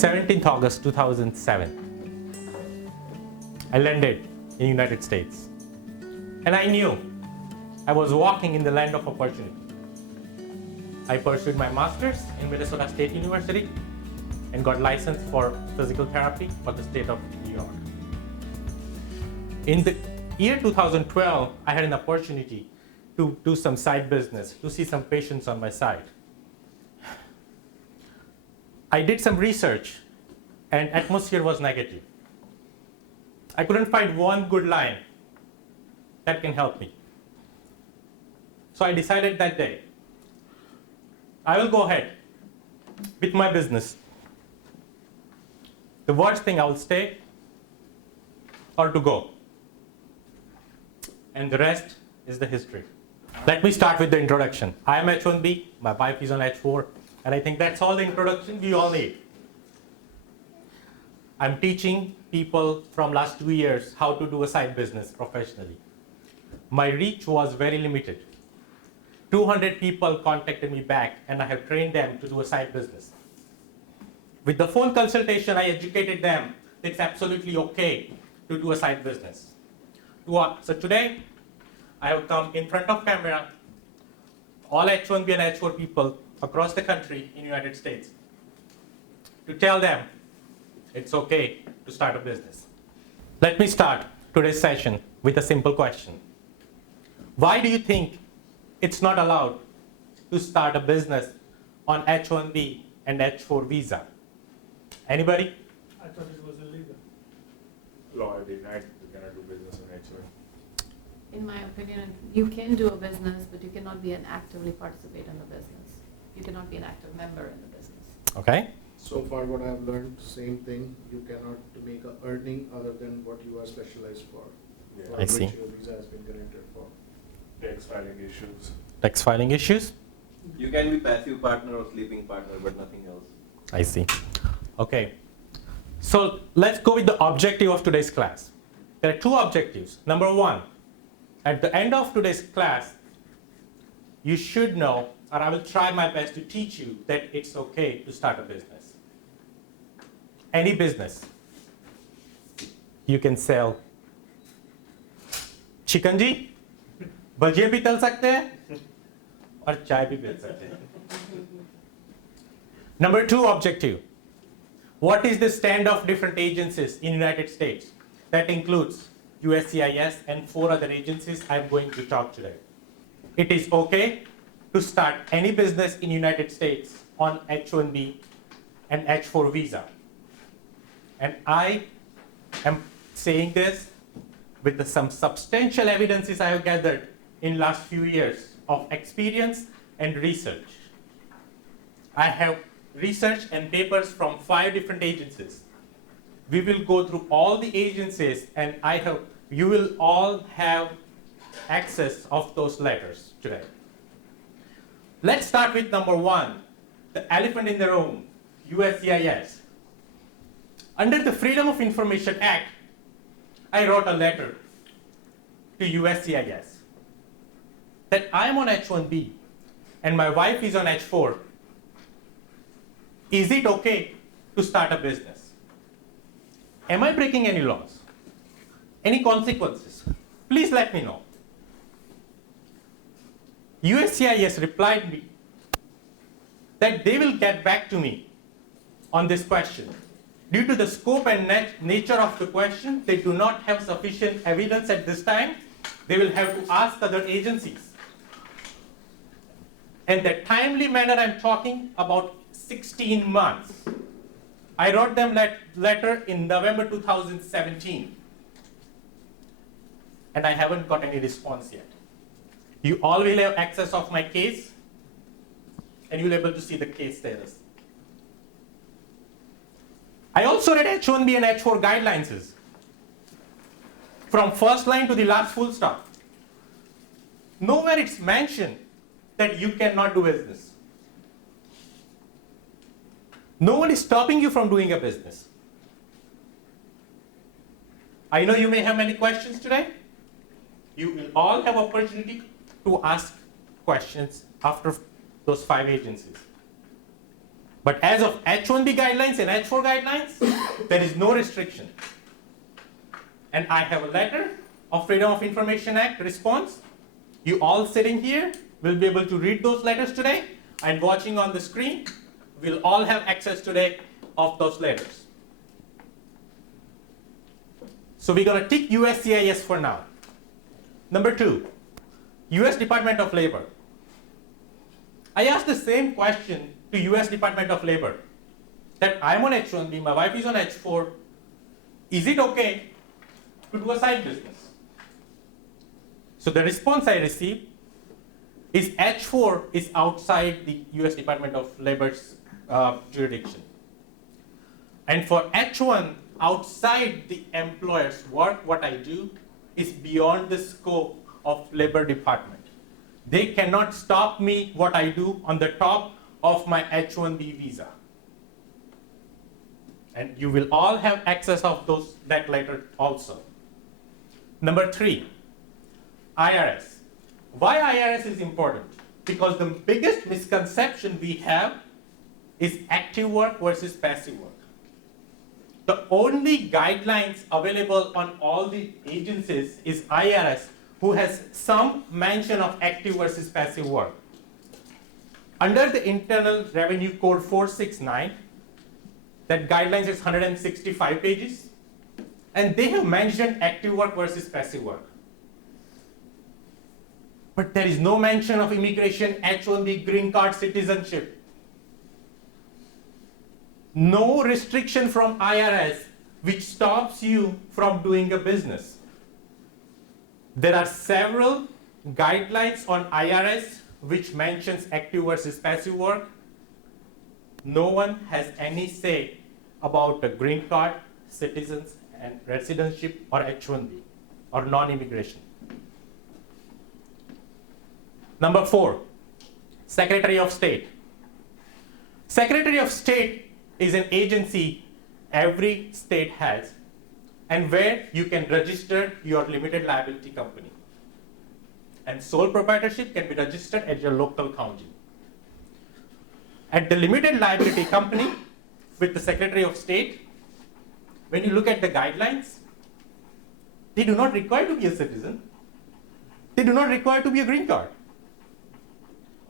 17th August 2007. I landed in the United States. And I knew I was walking in the land of opportunity. I pursued my master's in Minnesota State University and got licensed for physical therapy for the state of New York. In the year 2012, I had an opportunity to do some side business, to see some patients on my side. I did some research and atmosphere was negative. I couldn't find one good line that can help me. So I decided that day, I will go ahead with my business. The worst thing, I will stay or to go. And the rest is the history. Let me start with the introduction. I am H1b, my wife is on H4, and I think that's all the introduction we all need. I'm teaching people from last 2 years how to do a side business professionally. My reach was very limited. 200 people contacted me back and I have trained them to do a side business. With the phone consultation, I educated them that it's absolutely okay to do a side business. So today, I have come in front of camera, all H1b and H4 people across the country in the United States, to tell them it's okay to start a business. Let me start today's session with a simple question. Why do you think it's not allowed to start a business on H1b and H4 visa? Anybody? I thought it was illegal. Law denied you cannot do business on H1. In my opinion, you can do a business, but you cannot be an actively participate in the business. You cannot be an active member in the business. Okay. So far what I have learned, same thing, you cannot make a earning other than what you are specialized for. Yeah. For I see. which your visa has been granted for. Tax filing issues. Tax filing issues? You can be passive partner or sleeping partner, but nothing else. I see. Okay. So let's go with the objective of today's class. There are two objectives. Number one, at the end of today's class, you should know, or I will try my best to teach you that it's okay to start a business. Any business. You can sell chicken जी, भजिए भी तल सकते हैं और चाय भी P सकते हैं. Number two objective. What is the stand of different agencies in the United States? That includes USCIS and 4 other agencies I'm going to talk today. It is okay to start any business in the United States on H1b and H4 visa. And I am saying this with some substantial evidences I have gathered in last few years of experience and research. I have research and papers from 5 different agencies. We will go through all the agencies and I hope you will all have access of those letters today. Let's start with number 1, the elephant in the room, USCIS. Under the Freedom of Information Act, I wrote a letter to USCIS that I am on H1b and my wife is on H4. Is it okay to start a business? Am I breaking any laws? Any consequences? Please let me know. USCIS replied me that they will get back to me on this question. Due to the scope and nature of the question, they do not have sufficient evidence at this time. They will have to ask other agencies. And the timely manner I'm talking about 16 months. I wrote them letter in November 2017. And I haven't got any response yet. You all will have access of my case and you'll be able to see the case status. I also read H1b and H4 guidelines from first line to the last full stop. Nowhere it's mentioned that you cannot do business. No one is stopping you from doing a business. I know you may have many questions today. You will all have opportunity to ask questions after those 5 agencies. But as of H1b guidelines and H4 guidelines, there is no restriction. And I have a letter of Freedom of Information Act response. You all sitting here will be able to read those letters today, and watching on the screen, we'll all have access today of those letters. So we're going to tick USCIS for now. Number 2, US Department of Labor. I asked the same question to US Department of Labor, that I'm on H1B, my wife is on H4, is it okay to do a side business? So the response I received is H4 is outside the US Department of Labor's jurisdiction. And for H1, outside the employer's work, what I do is beyond the scope of Labor Department. They cannot stop me what I do on the top of my H1B visa. And you will all have access of that letter also. Number 3, IRS. Why IRS is important? Because the biggest misconception we have is active work versus passive work. The only guidelines available on all the agencies is IRS, who has some mention of active versus passive work. Under the Internal Revenue Code 469, that guidelines is 165 pages, and they have mentioned active work versus passive work. But there is no mention of immigration, H1B, green card, citizenship. No restriction from IRS which stops you from doing a business. There are several guidelines on IRS which mentions active versus passive work. No one has any say about a green card, citizens, and residency or H1B or non-immigration. Number 4, Secretary of State. Secretary of State is an agency every state has, and where you can register your limited liability company. And sole proprietorship can be registered at your local county. At the limited liability company with the Secretary of State, when you look at the guidelines, they do not require to be a citizen. They do not require to be a green card.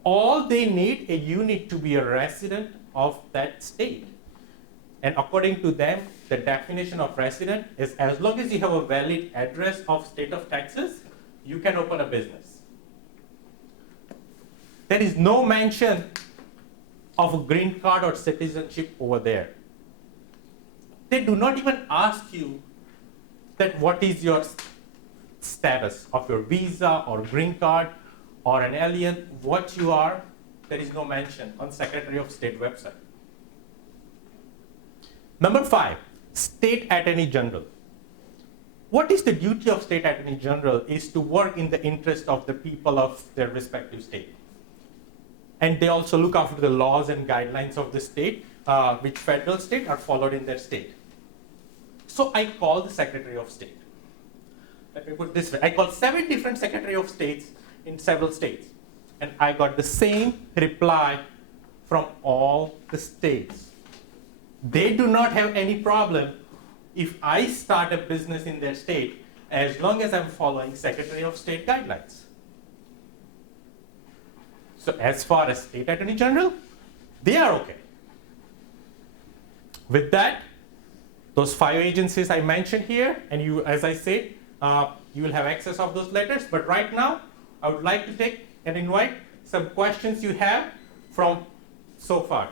All they need is you need to be a resident of that state. And according to them, the definition of resident is as long as you have a valid address of state of Texas, you can open a business. There is no mention of a green card or citizenship over there. They do not even ask you that what is your status of your visa or green card or an alien, what you are. There is no mention on Secretary of State website. Number 5, State Attorney General. What is the duty of State Attorney General is to work in the interest of the people of their respective state. And they also look after the laws and guidelines of the state, which federal state are followed in their state. So I call the Secretary of State. Let me put it this way. I called 7 different Secretary of States in several states. And I got the same reply from all the states. They do not have any problem if I start a business in their state as long as I'm following Secretary of State guidelines. So as far as State Attorney General, they are okay. With that, those 5 agencies I mentioned here, and you, as I said, you will have access of those letters. But right now, I would like to take and invite some questions you have from so far.